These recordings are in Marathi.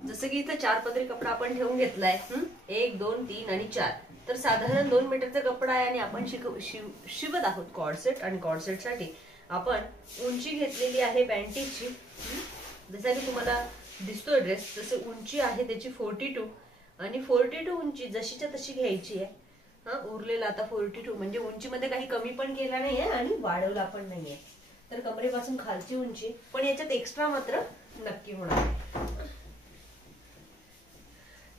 जसं की इथं 4 पदरी कपडा आपण ठेवून घेतलाय, 1 2 3 आणि 4. तर साधारण 2 मीटरचा कपडा आहे आणि आपण शिवत आहोत कॉर्डसेट. आणि कॉर्डसेट साठी आपण उंची घेतलेली आहे पॅन्टीची. जसं की तुम्हाला दिसतोय ड्रेस, जसं उंची आहे त्याची 42 आणि 42 उंची जशीच्या तशी घ्यायची आहे. उरलेला आता 42 म्हणजे उंचीमध्ये काही कमी पण केला नाहीये आणि वाढवला पण नाहीये. तर कमरेपासून खालची उंची, पण याच्यात एक्स्ट्रा मात्र नक्की होणार.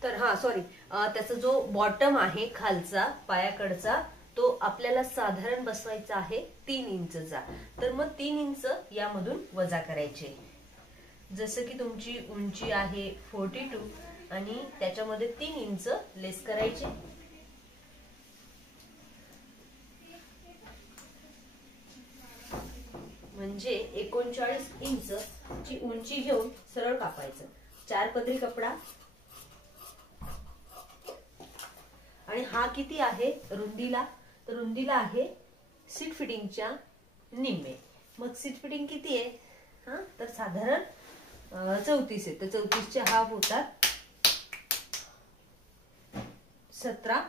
तर सॉरी, त्याचा जो बॉटम आहे खालचा पायाकडचा तो आपल्याला साधारण बसवायचा आहे 3 इंचचा. तर मग 3 इंच यामधून वजा करायचे. जसं की तुमची उंची आहे 42 आणि त्याच्यामध्ये 3 इंच लेस करायचे. म्हणजे 39 इंच ची उंची घेऊन सरळ कापायचं. 4 पदरी कपडा आणि हा किती आहे रुंदीला, तर रुंदीला आहे सीट फिटिंगच्या निम्मे. मग सीट फिटिंग किती आहे, तर साधारण 34 आहे. तर 34 चे हाफ होतात 17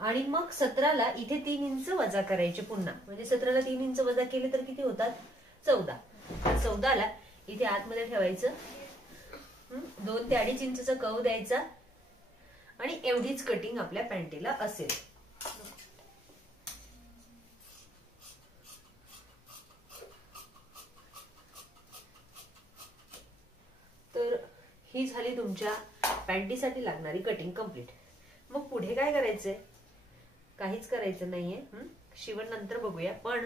आणि मग 17ला इथे 3 इंच वजा करायचे पुन्हा. म्हणजे 17ला 3 इंच वजा केले तर किती होतात 14. तर 14ला इथे आतमध्ये ठेवायचं. 2 ते 2.5 इंचचा कर्व द्यायचा आणि एवढीच कटिंग आपल्या पॅन्टीला असेल. तर ही झाली तुमच्या पॅन्टीसाठी लागणारी कटिंग कंप्लीट. मग पुढे काय करायचंय, काहीच करायचं नाहीये. शिवण नंतर बघूया. पण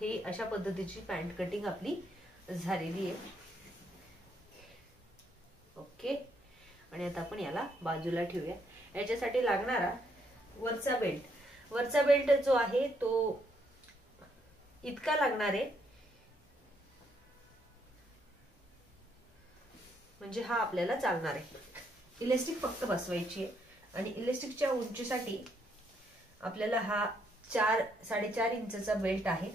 ही अशा पद्धतीची पॅन्ट कटिंग आपली झालेली आहे. ओके. आणि आता आपण याला बाजूला ठेवूया. याच्यासाठी लागणारा वरचा बेल्ट जो आहे तो इतका लागणार आहे. म्हणजे हा आपल्याला चालणार आहे. इलेस्टिक फक्त बसवायची आहे आणि इलेस्टिकच्या उंचीसाठी आपल्याला हा 4-4.5 इंचचा बेल्ट आहे.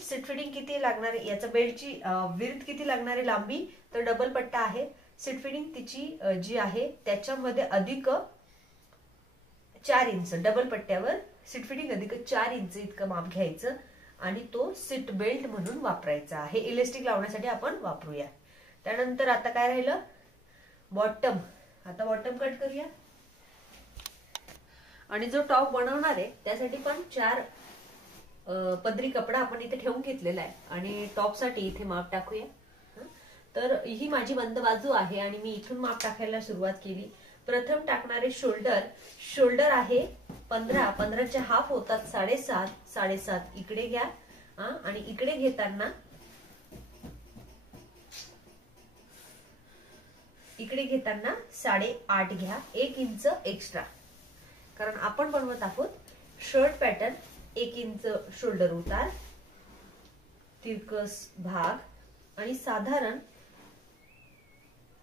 सीट फिटिंग किती लागणार आहे, याचा बेल्टची विड्थ किती लागणार आहे लांबी, तर डबल पट्टा आहे. सीट फिटिंग तिची जी आहे त्याच्यामध्ये अधिक 4 इंच, डबल पट्ट्यावर सीट फिटिंग अधिक 4 इंच इतकं माप घ्यायचं आणि तो सीट बेल्ट म्हणून वापरायचा आहे. इलेस्टिक लावण्यासाठी आपण वापरूया. त्यानंतर आता काय राहिलं, बॉटम. आता बॉटम कट करूया. आणि जो टॉप बनवणार आहे त्यासाठी पण 4 पदरी कपडा आपण इथे ठेवून घेतलेला आहे आणि टॉप साठी इथे माप टाकूया. तर ही माझी बंद बाजू आहे आणि मी इथून माप टाकायला सुरुवात केली. प्रथम टाकणारे शोल्डर आहे 15 चे हाफ होतात 7.5 इकडे घ्या आणि इकडे घेताना इकडे घेताना 8.5 घ्या, 1 इंच एक्स्ट्रा. कारण आपण बनवत आहोत शर्ट पॅटर्न. 1 इंच शोल्डर उतार, तिरकस भाग आणि साधारण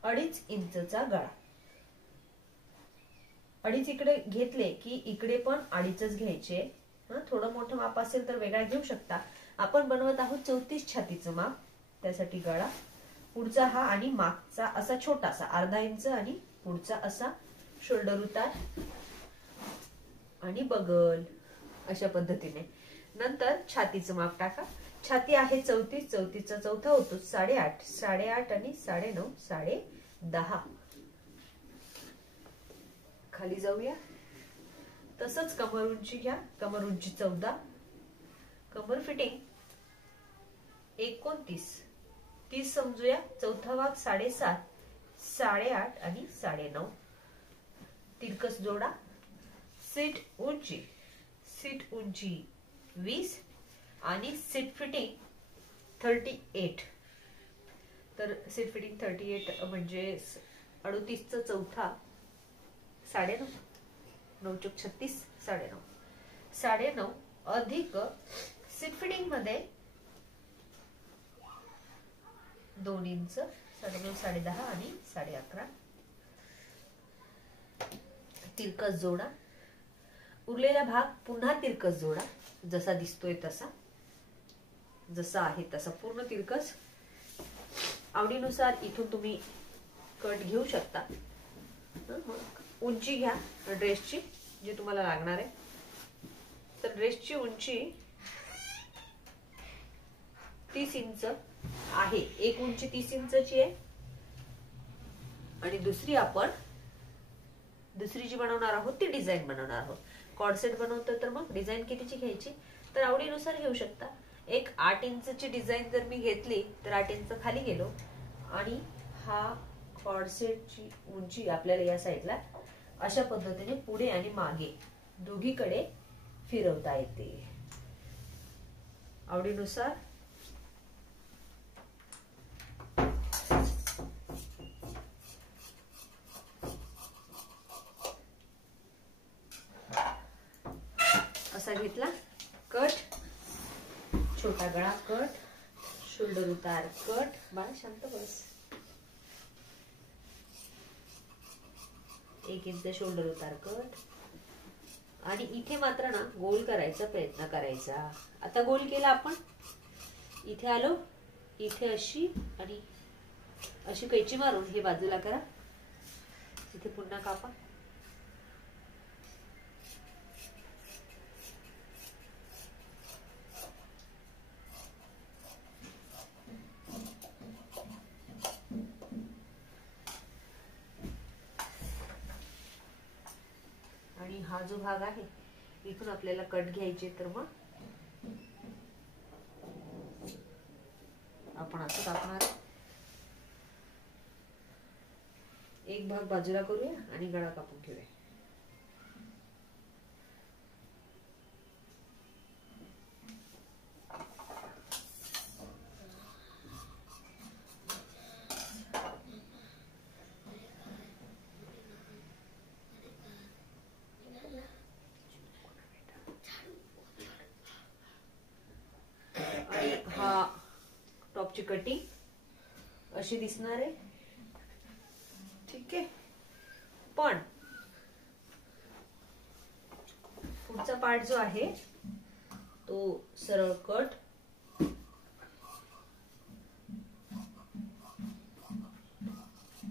2.5 इंचचा गळा. 2.5 इकडे घेतले की इकडे पण 2.5च घ्यायचे. थोडं मोठं माप असेल तर वेगळा घेऊ शकता. आपण बनवत आहोत 34 छातीचं माप, त्यासाठी गळा. पुढचा हा आणि मागचा असा छोटासा 1/2 इंच आणि पुढचा असा शोल्डर उतार आणि बगल अशा पद्धतीने. नंतर छातीचं माप टाका. छाती आहे 34चा चौथा होतो 8.5 आणि 9.5 10. खाली जाऊया. तसंच कमर उंची घ्या. कमर उंची 14. कमर फिटिंग 29 30 समजूया. चौथा भाग 7.5 8.5 आणि 9.5. तिरकस जोडा. सीट उंची 20 आणि सीट फिटिंग 38. तर सीट फिटिंग 38 म्हणजे 38चा चौथा 9.5 9 चौक 36 9.5 अधिक सीट फिटिंग मध्ये 2 इंच 9.5 10.5 आणि 11.5. तिरकस जोडा. उरलेला भाग पुन्हा तिरकस जोडा. जसा दिसतोय तसा, जसा आहे तसा पूर्ण तिरकस. आवडीनुसार इथून तुम्ही कट घेऊ शकता. उंची घ्या ड्रेसची जी तुम्हाला लागणार आहे. तर ड्रेसची उंची 30 इंच आहे. एक उंची 30 इंचची आहे आणि दुसरी जी बनवणार आहोत ती डिझाईन बनवणार आहोत. कॉर्डसेट बनवतो तर मग डिझाईन कितीची घ्यायची तर आवडीनुसार घेऊ शकता. एक 8 इंचची डिझाईन जर मी घेतली तर 8 इंच खाली गेलो आणि हा कॉर्डसेटची उंची आपल्याला या साईडला अशा पद्धतीने पुढे आणि मागे दोघीकडे फिरवता येते. आवडीनुसार असा घेतला कट, छोटा गळा कट, शोल्डर उतार कट. बाळा शांत बस. 1 इंच शोल्डर उतार कट आणि इथे मात्र ना गोल करायचा प्रयत्न करायचा. आता गोल केला आपण, इथे आलो, इथे अशी आणि अशी कैची मारून हे बाजूला करा. इथे पुन्हा कापा. आणि हा जो भाग आहे इथून आपल्याला कट घ्यायचे तर मग आपण असं कापणार. एक भाग बाजूला करूया आणि गळा कापून घेऊया. हा टॉपची कटिंग अशी दिसणार आहे. ठीक आहे. पण पुढचा पार्ट जो आहे तो सरळ कट,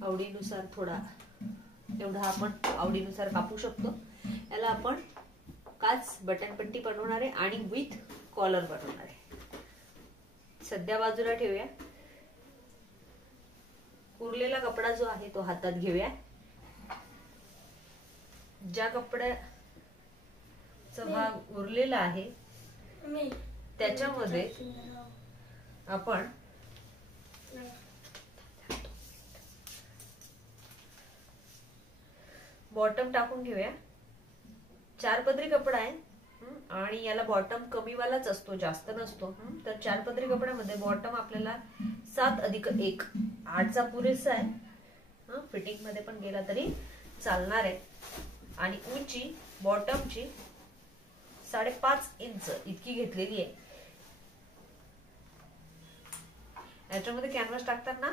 आवडीनुसार थोडा एवढा आपण आवडीनुसार कापू शकतो. याला आपण काच बटनपट्टी बनवणार आहे आणि विथ कॉलर बनवणार आहे. सध्या बाजूला ठेवूया. उरलेला कपडा जो आहे तो हातात घेऊया. ज्या कपड्याचा भाग उरलेला आहे त्याच्यामध्ये आपण बॉटम टाकून घेऊया. 4 पदरी कपडा आहे आणि याला बॉटम कमीवालाच असतो, जास्त नसतो. तर 4 पदरी कपड्यामध्ये बॉटम आपल्याला 7+1 8चा पुरेसा आहे. फिटिंग मध्ये पण गेला तरी चालणार आहे. आणि उंची बॉटमची 5.5 इंच इतकी घेतलेली आहे. याच्यामध्ये कॅनव्हास टाकताना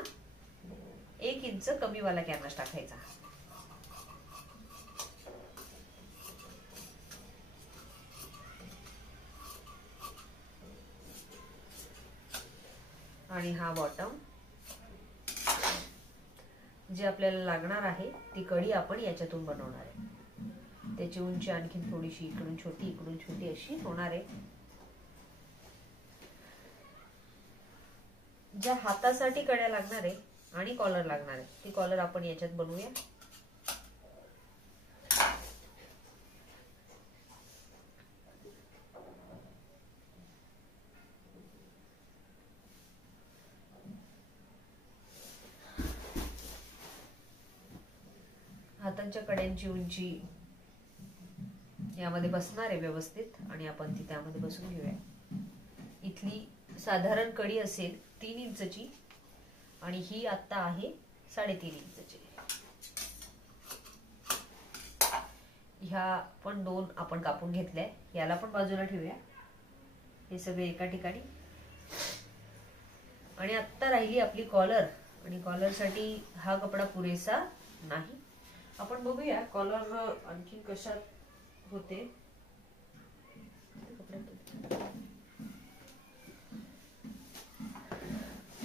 1 इंच कमीवाला कॅनव्हास टाकायचा. आणि हा बॉटम जे आपल्याला लागणार आहे ती कडी आपण याच्यातून बनवणार आहे. त्याची उंची आणखी थोडीशी इकडून छोटी अशी होणार आहे. ज्या हातासाठी कड्या लागणार आहे आणि कॉलर लागणार आहे ती कॉलर आपण याच्यात बनवूया. हातांच्या कड्यांची उंची यामध्ये बसणार आहे व्यवस्थित आणि आपण ती त्यामध्ये बसून घेऊया. इथली साधारण कडी असेल 3 इंचची आणि ही आता आहे 3.5 इंचची. ह्या पण 2 आपण कापून घेतल्या. याला पण बाजूला ठेवूया. हे सगळे एका ठिकाणी. आणि आता राहिली आपली कॉलर. आणि कॉलर साठी हा कपडा पुरेसा नाही. आपण बघूया कॉलर आणखी कशात होते.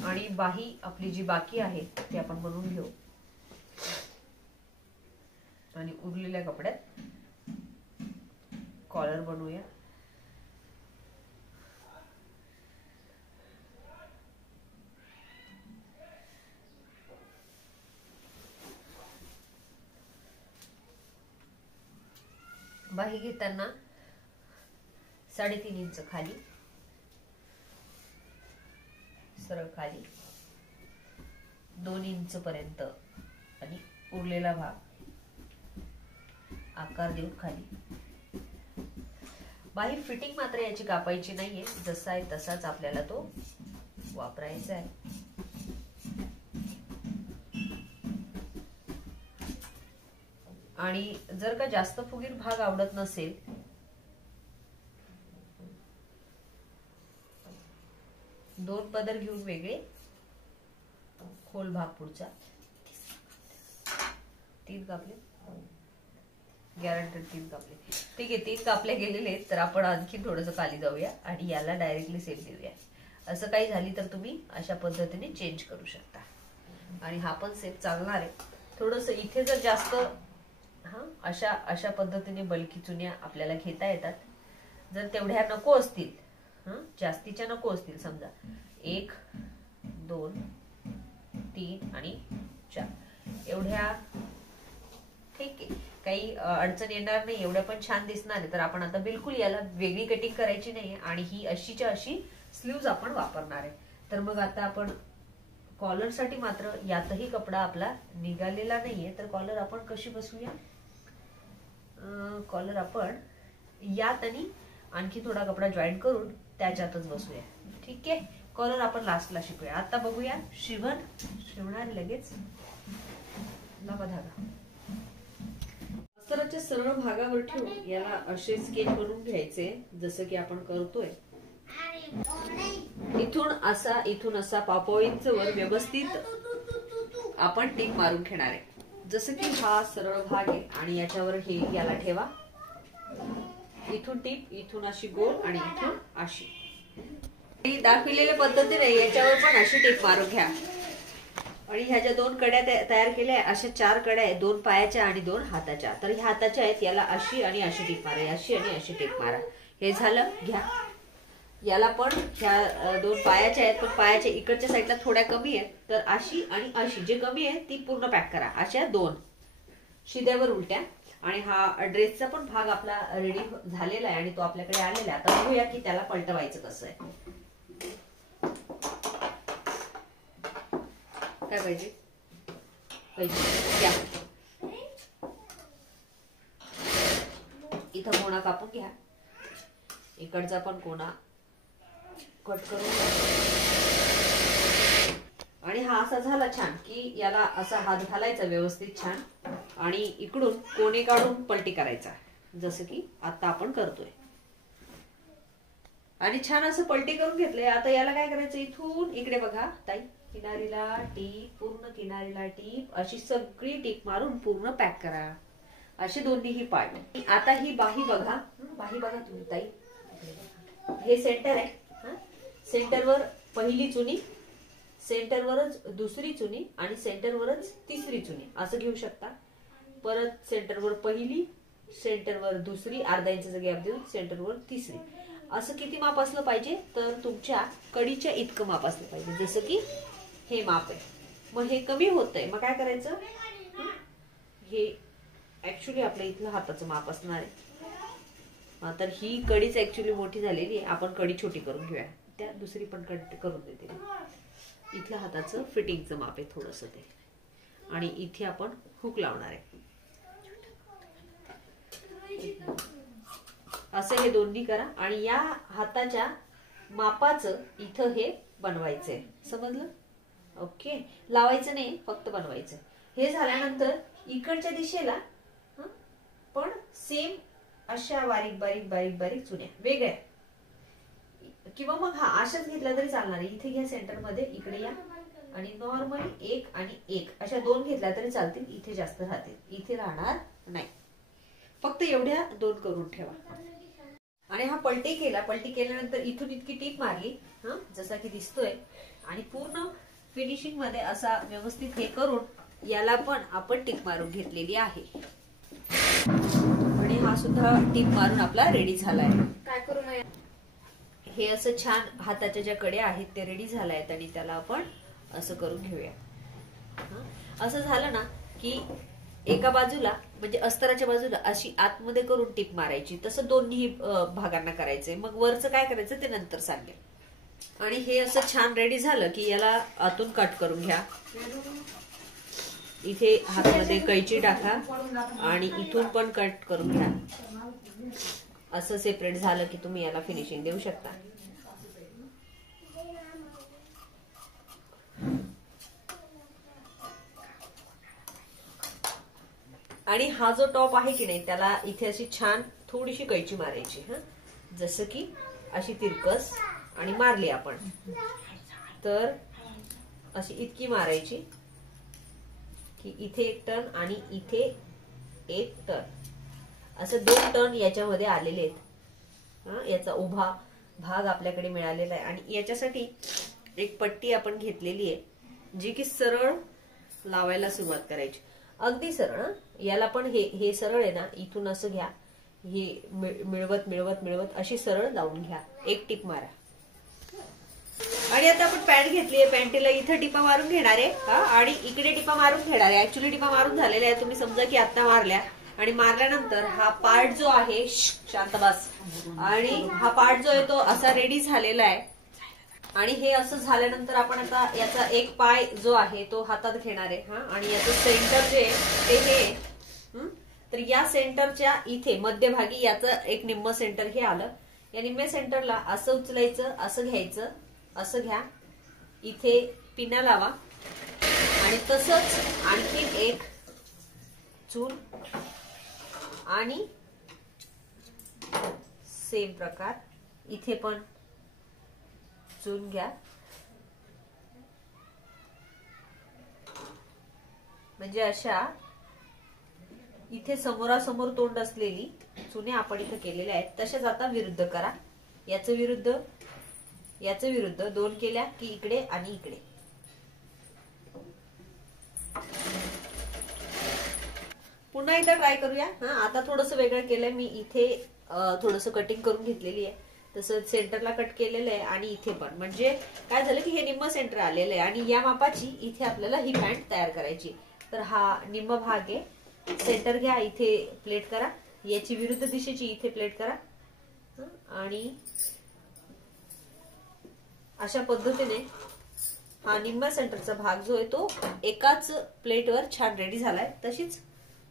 आणि बाही आपली जी बाकी आहे ती आपण बनवून घेऊ. आणि उरलेल्या कपड्यात कॉलर बनवूया. बाही घेताना 3.5 इंच खाली, सरळ खाली 2 इंच पर्यंत आणि उरलेला भाग आकार देऊन खाली. बाही फिटिंग मात्र याची कापायची नाहीये, जसा आहे तसाच आपल्याला तो वापरायचा आहे. आणि जर का जास्त फुगीर भाग आवडत नसेल दोन पदर घेऊन वेगळे, खोल भाग पुढचा 3 कापले, गॅरंटेड 3 कापले. ठीक आहे, 3 कापले गेलेले. तर आपण आणखी थोडस खाली जाऊया आणि याला डायरेक्टली सेम देऊया. असं काही झाली तर तुम्ही अशा पद्धतीने चेंज करू शकता. आणि हा पण सेम चालणार आहे. थोडस इथे जर जास्त अशा पद्धतीने बल्की चुन्या आपल्याला घेता येतात. जर तेवढ्या नको असतील, जास्तीच्या नको असतील, समजा 1 2 3 आणि 4 एवढ्या, ठीक आहे, काही अडचण येणार नाही, एवढ्या पण छान दिसणार आहे. तर आपण आता बिलकुल याला वेगळी कटिंग करायची नाही आणि ही अशीच्या अशी स्लीव्ज आपण वापरणार आहे. तर मग आता आपण कॉलर साठी मात्र यातही कपडा आपला निघालेला नाहीये. तर कॉलर आपण कशी बसवूया? कॉलर आपण यात आणि आणखी थोडा कपडा जॉईन करून त्याच्यातच बसूया. ठीक आहे, कॉलर आपण लास्टला शिकूया. आता बघूया शिवणार लगेच. नवा धागा अस्तराच्या सरळ भागावर ठेवून याला असे स्केच बनवून घ्यायचे, जसं की आपण करतोय. इथून असा पापोळींच वर व्यवस्थित आपण टिक मारून घेणार आहे. जसं की हा सरळ भाग आहे आणि याच्यावर हे याला ठेवा. इथून टिप, इथून अशी गोल आणि इथून अशी. दाखविलेल्या पद्धतीने याच्यावर पण अशी टिप मारून घ्या. आणि ह्या ज्या 2 कड्या तयार केल्या, अशा 4 कड्या आहेत, 2 पायाच्या आणि 2 हाताच्या. तर ह्या हाताच्या आहेत, याला अशी आणि अशी टिप मारा, अशी आणि अशी टिप मारा. हे झालं. घ्या याला पण, ह्या 2 पायाच्या आहेत पण पायाच्या इकडच्या साईडला थोड्या कमी आहेत. तर अशी आणि अशी, जे कमी आहे ती पूर्ण पॅक करा. अशा 2 शिद्यावर उलट्या. आणि हा ड्रेसचा पण भाग आपला रेडी झालेला आहे आणि तो आपल्याकडे आलेला आहे. आता बघूया की त्याला पलटवायचं कसं आहे. काय पाहिजे? इथं कोणा कापून घ्या, इकडचा पण कोणा कट करून. आणि हा असा झाला छान की याला असा हात घालायचा व्यवस्थित छान आणि इकडून कोणे काढून पलटी करायचा, जसं की आता आपण करतोय. आणि छान असं पलटी करून घेतलंय. आता याला काय करायचं, इथून इकडे बघा ताई, किनारीला टीप, पूर्ण किनारीला टीप, अशी सगळी टीप मारून पूर्ण पॅक करा. असे दोन्हीही पार्ट. आता ही बाही बघा, बाही बघा तुम्ही ताई, हे सेंटर आहे. सेंटरवर पहिली चुनी, सेंटरवरच दुसरी चुनी आणि सेंटरवरच तिसरी चुनी असं घेऊ शकता. परत सेंटरवर पहिली, सेंटरवर दुसरी, अर्धा इंचाचा गॅप देऊन सेंटरवर तिसरी. असं किती माप असलं पाहिजे? तर तुमच्या कडीच्या इतकं माप असलं पाहिजे. जसं की हे माप आहे, मग हे कमी होतंय, मग काय करायचं? हे ऍक्च्युली आपल्या इथलं हाताचं माप असणार आहे. तर ही कडीच ऍक्च्युली मोठी झालेली आहे, आपण कडी छोटी करून घेऊया. त्या दुसरी पण कट करून देते. इथलं हाताचं फिटिंगचं माप आहे थोडस ते. आणि इथे आपण हुक लावणार आहे. असं हे दोन्ही करा आणि या हाताच्या मापाचं इथं हे बनवायचंय. समजलं? ओके, लावायचं नाही, फक्त बनवायचं. हे झाल्यानंतर इकडच्या दिशेला पण सेम अशा बारीक बारीक बारीक बारीक चुन्या वेगळ्या, किंवा मग हा अशाच घेतला तरी चालणार आहे. इथे घ्या सेंटर मध्ये, इकडे या आणि नॉर्मली 1 आणि 1 अशा 2 घेतल्या तरी चालतील. इथे जास्त राहतील, इथे राहणार नाही. फक्त एवढ्या 2 करून ठेवा. आणि हा पलटी केला. पलटी केल्यानंतर इथून इतकी टीप मारली, जसा की दिसतोय. आणि पूर्ण फिनिशिंग मध्ये असा व्यवस्थित हे करून याला पण आपण टीप मारून घेतलेली आहे. आणि हा सुद्धा टीप मारून आपला रेडी झालाय. काय करू मग? हे असं छान हाताच्या ज्या कडे आहेत ते रेडी झालायत आणि त्याला आपण असं करून घेऊया. असं झालं ना की एका बाजूला म्हणजे अस्तराच्या बाजूला अशी आतमध्ये करून टीप मारायची. तसं दोन्ही भागांना करायचंय. मग वरचं काय करायचं ते नंतर सांगेल. आणि हे असं छान रेडी झालं की याला आतून कट करून घ्या. इथे हातामध्ये कैची टाका आणि इथून पण कट करून घ्या. असं सेपरेट झालं की तुम्ही याला फिनिशिंग देऊ शकता. आणि हा जो टॉप आहे की नाही त्याला इथे अशी छान थोडीशी कैची मारायची. जसं की अशी तिरकस आणि मारली आपण तर अशी इतकी मारायची की इथे एक टर्न आणि इथे एक टर्न, असं 2 टर्न याच्यामध्ये आलेले आहेत. याचा उभा भाग आपल्याकडे मिळालेला आहे. आणि याच्यासाठी एक पट्टी आपण घेतलेली आहे जी की सरळ लावायला सुरुवात करायची. अगदी सरळ. याला पण हे सरळ आहे ना, इथून असं घ्या. हे मिळवत मिळवत मिळवत अशी सरळ लावून घ्या. एक टिप मारा. आणि आता आपण पॅन्ट घेतली आहे. पॅन्टीला इथं टिपा मारून घेणार आहे आणि इकडे टिपा मारून घेणार आहे. ऍक्च्युली टिपा मारून झालेल्या आहे. तुम्ही समजा की आता मारल्या आणि मारल्यानंतर हा पार्ट जो आहे शांत बस, आणि हा पार्ट जो आहे तो असा रेडी झालेला आहे. आणि हे असं झाल्यानंतर आपण आता याचा एक पाय जो आहे तो हातात घेणार आहे. आणि याचं सेंटर जे ते हे, तर या सेंटरच्या इथे मध्यभागी याचं एक निम्म सेंटर हे आलं. या निम्म्या सेंटरला असं उचलायचं, असं घ्यायचं, असं घ्या. इथे पिना लावा आणि तसंच आणखी एक चूल आणि सेम प्रकार इथे पण चूल घ्या. म्हणजे अशा इथे समोरासमोर तोंड असलेली चुने आपण इथे केलेल्या आहेत तशाच आता विरुद्ध करा. याचं विरुद्ध 2 केल्या की इकडे आणि इकडे. पुन्हा एकदा ट्राय करूया. आता थोडंसं वेगळं केलंय मी. इथे थोडंसं कटिंग करून घेतलेली आहे. तसं सेंटरला कट केलेलं आहे आणि इथे पण. म्हणजे काय झालं की हे निम्म सेंटर आलेलं आहे आणि या मापाची इथे आपल्याला ही पॅन्ट तयार करायची. तर हा निम्म भाग आहे. सेंटर घ्या, इथे प्लेट करा. याची विरुद्ध दिशेची इथे प्लेट करा आणि अशा पद्धतीने हा निम्म्या सेंटरचा भाग जो आहे तो एकाच प्लेटवर छान रेडी झालाय. तशीच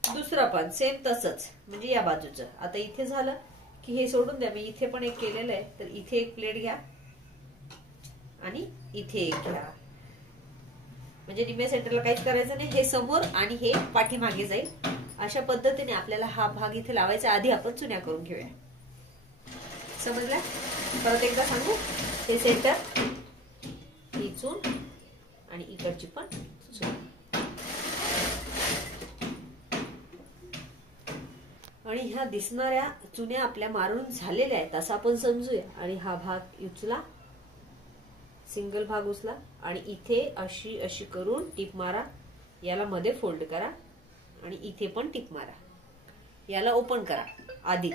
दुसरा पण सेम तसंच. म्हणजे या बाजूचं आता इथे झालं की हे सोडून द्या. मी इथे पण एक केलेलं आहे. तर इथे एक प्लेट घ्या आणि इथे एक घ्या. म्हणजे निम्म्या सेंटरला काहीच करायचं नाही. हे समोर आणि हे पाठीमागे जाईल. अशा पद्धतीने आपल्याला हा भाग इथे लावायचा. आधी आपण चुन्या करून घेऊया. समजलं? परत एकदा सांगू. हे सेंटर, ही चून आणि इकडची पण चून. आणि ह्या दिसणाऱ्या चुन्या आपल्या मारून झालेल्या आहेत असं आपण समजूया. आणि हा भाग उचला, सिंगल भाग उचला आणि इथे अशी अशी करून टीप मारा. याला मध्ये फोल्ड करा आणि इथे पण टीप मारा. याला ओपन करा आधी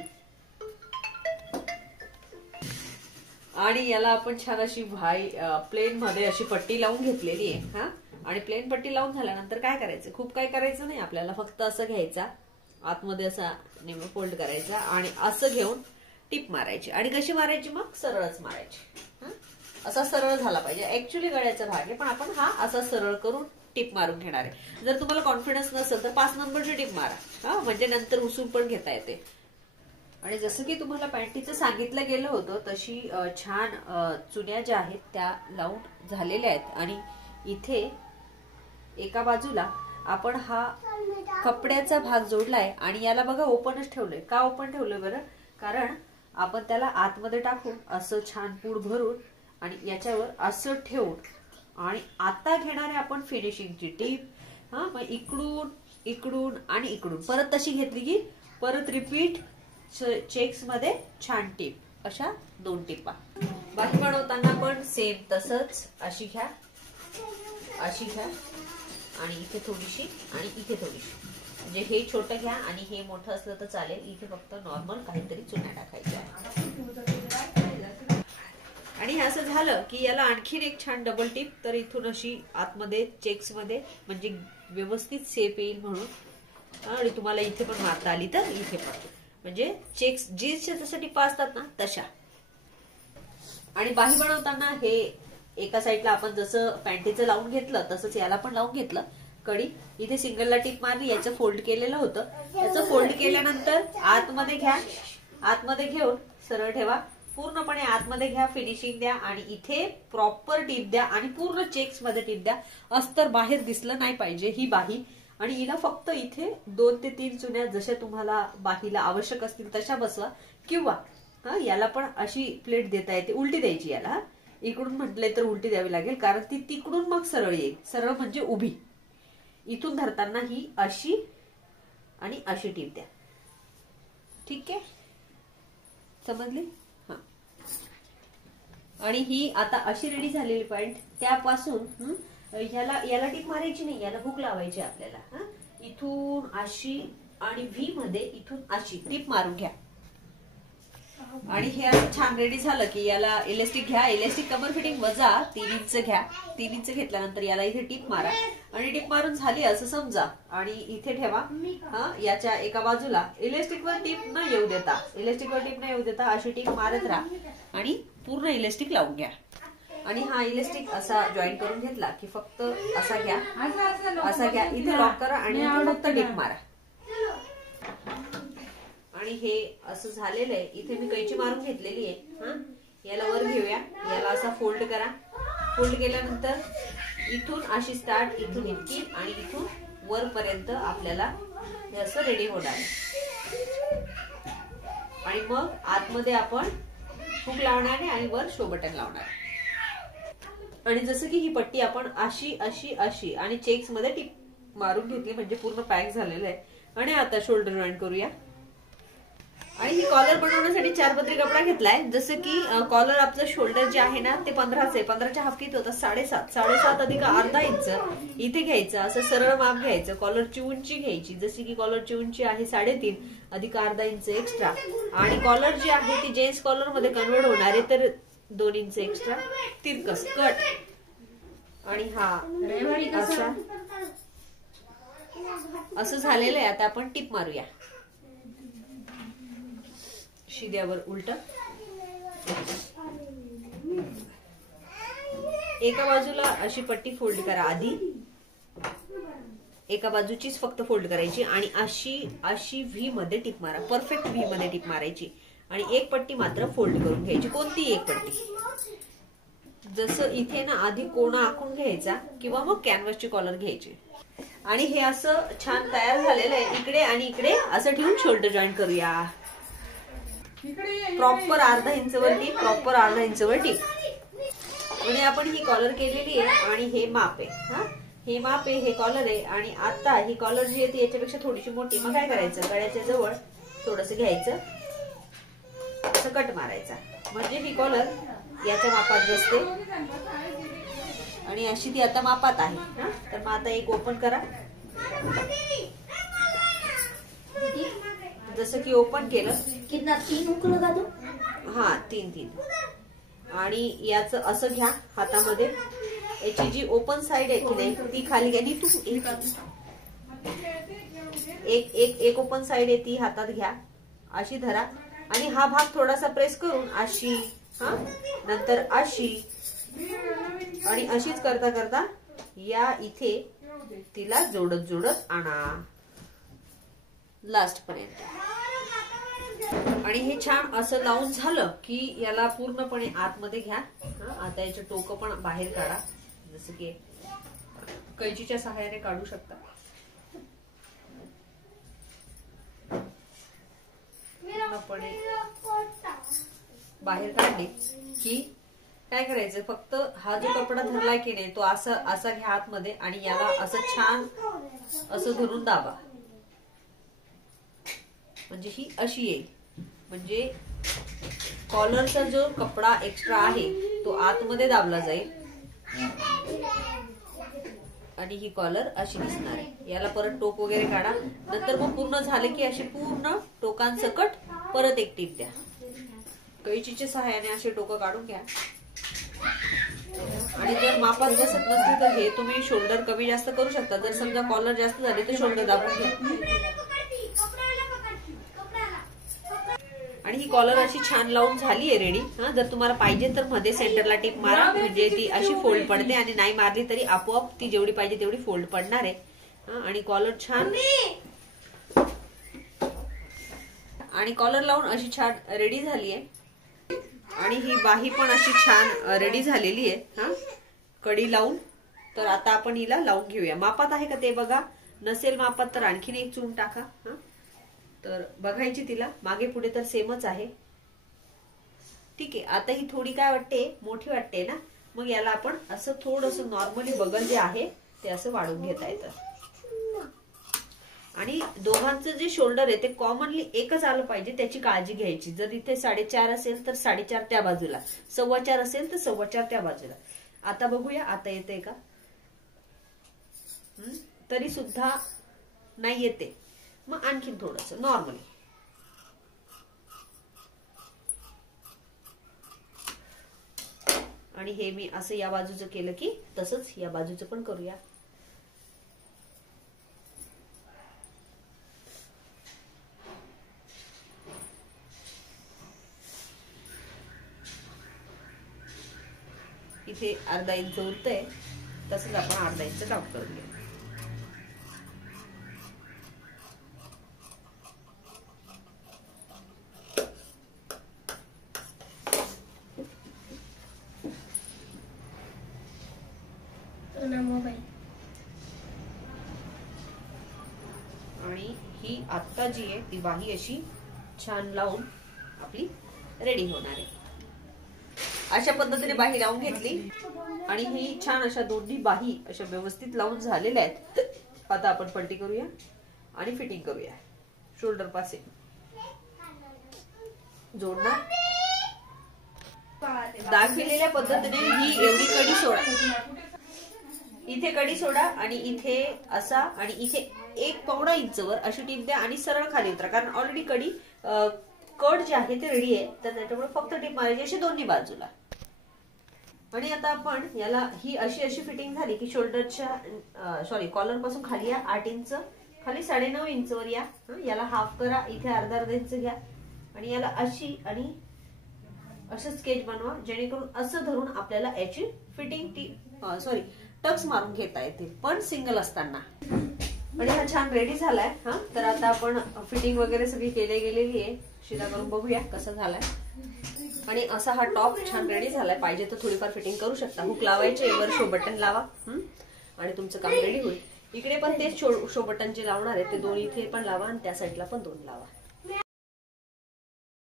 आणि याला आपण छान अशी प्लेन मध्ये अशी पट्टी लावून घेतलेली आहे. आणि प्लेन पट्टी लावून झाल्यानंतर काय करायचं, खूप काय करायचं नाही आपल्याला. फक्त असं घ्यायचा, आतमध्ये असा नेमकं फोल्ड करायचा आणि असं घेऊन टिप मारायची. आणि कशी मारायची, मग सरळच मारायची. असा सरळ झाला पाहिजे. ऍक्च्युली गळ्याचा भाग आहे पण आपण हा असा सरळ करून टिप मारून घेणार आहे. जर तुम्हाला कॉन्फिडन्स नसेल तर 5 नंबरची टिप मारा. म्हणजे नंतर उसून पण घेता येते. आणि जसं की तुम्हाला पॅन्टीचं सांगितलं गेलं होतं तशी छान चुन्या ज्या आहेत त्या लावून झालेल्या आहेत. आणि इथे एका बाजूला आपण हा कपड्याचा भाग जोडलाय आणि याला बघा ओपनच ठेवलंय. का ओपन ठेवलंय बरं, कारण आपण त्याला आतमध्ये टाकून असं छान पूड भरून आणि याच्यावर असं ठेवून आणि आता घेणारे आपण फिनिशिंगची टीप. मग इकडून इकडून आणि इकडून परत तशी घेतली की परत रिपीट चेक्स मध्ये छान टीप. अशा 2 टिपा. बाकी बनवताना पण सेम तसंच. अशी घ्या, अशी घ्या आणि इथे थोडीशी आणि इथे थोडीशी. म्हणजे हे छोटं घ्या आणि हे मोठं असलं तर चालेल. इथे फक्त नॉर्मल काहीतरी चुन्या टाकायच्या. आणि हे असं झालं की याला आणखीन एक छान डबल टिप. तर इथून अशी आतमध्ये चेक्स मध्ये म्हणजे व्यवस्थित शेप येईल म्हणून. आणि तुम्हाला इथे पण मारता आली तर इथे पण, म्हणजे चेक्स जीन्सच्या जसं टिपा असतात ना तशा. आणि बाही बनवताना हे एका साईडला आपण जसं पॅन्टीचं लावून घेतलं तसंच याला पण लावून घेतलं. कडी इथे सिंगलला टिप मारली, याचं फोल्ड केलेलं होतं. याचं फोल्ड केल्यानंतर आतमध्ये घ्या, आतमध्ये घेऊन सरळ ठेवा, पूर्णपणे आतमध्ये घ्या, फिनिशिंग द्या आणि इथे प्रॉपर टिप द्या आणि पूर्ण चेक्स मध्ये टिप द्या. अस्तर बाहेर दिसलं नाही पाहिजे ही बाही. आणि हिला फक्त इथे 2 ते 3 चुन्या जशा तुम्हाला बाहीला आवश्यक असतील तशा बसवा. किंवा याला पण अशी प्लेट देता येते, उलटी द्यायची याला. इकडून म्हटले तर उलटी द्यावी लागेल कारण ती तिकडून मग सरळ येईल. सरळ म्हणजे उभी. इथून धरताना ही अशी आणि अशी टीप द्या. ठीक आहे, समजली? हा. आणि ही आता अशी रेडी झालेली पॅन्ट. त्यापासून याला टीप मारायची नाही, याला हुक लावायची आपल्याला. इथून अशी आणि व्ही मध्ये इथून अशी टीप मारून घ्या. आणि हे असं छान रेडी झालं की याला इलेस्टिक घ्या. इलेस्टिक कमर फिटिंग वजा 3 इंच घ्या. 3 इंच घेतल्यानंतर याला इथे टीप मारा. आणि टीप मारून झाली असं समजा आणि इथे ठेवा. याच्या एका बाजूला इलेस्टिकवर टीप न येऊ देता अशी टीप मारत राहा आणि पूर्ण इलेस्टिक लावून घ्या. आणि हा इलेस्टिक असा जॉईन करून घेतला की फक्त असा घ्या, इथे लॉक करा आणि फक्त टीप मारा. आणि हे असं झालेलं आहे. इथे मी कैची मारून घेतलेली आहे. याला वर घेऊया, याला असा फोल्ड करा. फोल्ड केल्यानंतर इथून अशी स्टार्ट, इथून इतकी आणि इथून वर पर्यंत आपल्याला हे असं रेडी होणार आहे. आणि मग आतमध्ये आपण हुक लावणार आहे आणि वर शो बटन लावणार. आणि जसं की ही पट्टी आपण अशी अशी अशी आणि चेक्स मध्ये टिप मारून घेतली म्हणजे पूर्ण पॅक झालेलं आहे. आणि आता शोल्डर जॉईन करूया. आणि ही कॉलर बनवण्यासाठी 4 पदरी कपडा घेतलाय. जसं की कॉलर आपलं शोल्डर जे आहे ना ते 15 आहे. 15च्या हाफ किती होतं? 7.5 अधिक अर्धा इंच इथे घ्यायचं. असं सरळ माप घ्यायचं. कॉलरची उंची घ्यायची. जशी की कॉलरची उंची आहे 3.5 अधिक अर्धा इंच एक्स्ट्रा. आणि कॉलर जी आहे ती जेंट्स कॉलर मध्ये कन्वर्ट होणार आहे तर 2 इंच एक्स्ट्रा तिरकस कट. आणि हा असं झालेलं आहे. आता आपण टिप मारूया शिद्यावर उलट. एका बाजूला अशी पट्टी फोल्ड करा. आधी एका बाजूचीच फक्त फोल्ड करायची आणि अशी व्ही मध्ये टिप मारा. परफेक्ट व्ही मध्ये टिप मारायची आणि एक पट्टी मात्र फोल्ड करून घ्यायची. कोणती एक पट्टी? जसं इथे ना आधी कोणा आखून घ्यायचा किंवा मग कॅनव्हासची कॉलर घ्यायची. आणि हे असं छान तयार झालेलं आहे. इकडे आणि इकडे असं ठेवून शोल्डर जॉईन करूया. प्रॉपर अर्धा इंच वरती. म्हणजे आपण ही कॉलर केलेली आहे आणि हे माप आहे. हे माप आहे, हे कॉलर आहे. आणि आता ही कॉलर जी आहे ती याच्यापेक्षा थोडीशी मोठी. मग काय करायचं? गळ्याच्या जवळ थोडस घ्यायचं, असं कट मारायचा म्हणजे ही कॉलर याच्या मापात बसते. आणि अशी ती आता मापात आहे. तर मग आता एक ओपन करा. जसं की ओपन केलं कितना 3 हुक लगा दो. 3. आणि याचं असं घ्या हातामध्ये. याची जी ओपन साइड आहे की नाही ती खाली घ्या. एक ओपन साइड आहे ती हातात घ्या. अशी धरा आणि हा भाग थोडासा प्रेस करून अशी, नंतर अशी आणि अशीच करता करता या इथे तिला जोडत आणा लास्ट पर्यंत. आणि हे छान असं लावून झालं की याला पूर्णपणे आतमध्ये घ्या. आता याचे टोक पण बाहेर काढा. जसं की कैचीच्या सहाय्याने काढू शकता. पूर्णपणे बाहेर काढले की काय करायचं? फक्त हा जो कपडा धरलाय की नाही तो असा घ्या आतमध्ये आणि याला असं छान असं धरून दाबा. म्हणजे ही अशी येईल. म्हणजे कॉलरचा जो कपडा एक्स्ट्रा आहे तो आतमध्ये दाबला जाईल आणि ही कॉलर अशी दिसणार आहे. याला परत टोक वगैरे काढा. नंतर मग पूर्ण झाले की अशी पूर्ण टोकांसकट परत एक टीप द्या. कैचीच्या सहाय्याने असे टोकं काढून घ्या. आणि जर मापात बसत नसते तर हे तुम्ही शोल्डर कमी जास्त करू शकता. जर समजा कॉलर जास्त झाली तर शोल्डर दाबून घ्या. आणि ही कॉलर अशी छान लावून झालीये रेडी. जर तुम्हाला पाहिजे तर मध्ये सेंटरला टिप मारा, म्हणजे ती अशी फोल्ड पडते. आणि नाही मारली तरी आपोआप ती जेवढी पाहिजे तेवढी फोल्ड पडणार आहे. आणि कॉलर छान आणि कॉलर लावून अशी छान रेडी झालीये. आणि ही बाही पण अशी छान रेडी झालेली आहे कडी लावून. तर आता आपण हिला लावून घेऊया. मापात आहे का ते बघा. नसेल मापात तर आणखीन एक चून टाका. तर बघायची तिला. मागे पुढे तर सेमच आहे. ठीक आहे. आता ही थोडी काय वाटते, मोठी वाटते ना. मग याला आपण असं थोडस नॉर्मली बगल जे आहे ते असं वाढवून घेता येतं. आणि दोघांचं जे शोल्डर आहे ते कॉमनली एकच आलं पाहिजे, त्याची काळजी घ्यायची. जर इथे 4.5 असेल तर 4.5 त्या बाजूला, 4.25 असेल तर 4.25 त्या बाजूला. आता बघूया आता येते का. तरी सुद्धा नाही येते. मग आणखीन थोडस नॉर्मली. आणि हे मी असं या बाजूचं केलं की तसंच या बाजूचं पण करूया. इथे अर्धा इंच उरतंय, तसंच आपण अर्धा इंच काप करून घेऊ. आणि ही आता जी आहे ती बाही अशी छान लावून आपली रेडी होणार आहे. अशा पद्धतीने बाही लावून घेतली. आणि ही छान अशा दोन्ही बाही अशा व्यवस्थित लावून झालेल्या आहेत. आता आपण पलटी करूया आणि फिटिंग करूया. शोल्डर पासे जोडणार. दाखविलेल्या पद्धतीने ही एवढी कडी सोडा. इथे कडी सोडा आणि इथे असा आणि इथे 1.25 इंचवर अशी टीप द्या आणि सरळ खाली उतरा. कारण ऑलरेडी कडी कट जे आहे ते रेडी आहे. तर त्याच्यामुळे फक्त टीप मारायची अशी दोन्ही बाजूला. आणि आता आपण याला ही अशी फिटिंग झाली की शोल्डरच्या कॉलर पासून खाली या 8 इंच, खाली 9.5 इंचवर या. याला हाफ करा. इथे अर्धा इंच घ्या आणि याला अशी आणि असं स्केच बनवा, जेणेकरून असं धरून आपल्याला याची फिटिंग टक्स मारून घेता येतील, पण सिंगल असताना. आणि हा छान रेडी झालाय. तर आता आपण फिटिंग वगैरे सगळी गेलेली आहे. शिदा करून बघूया कसा झालाय. आणि असा हा टॉप छान रेडी झालाय. पाहिजे तर थोडीफार फिटिंग करू शकता. हुक लावायचे, वर शो बटन लावा आणि तुमचं काम रेडी होईल. इकडे पण तेच शो बटन जे लावणार आहे ते 2 इथे पण लावा आणि त्या साईडला पण 2 लावा.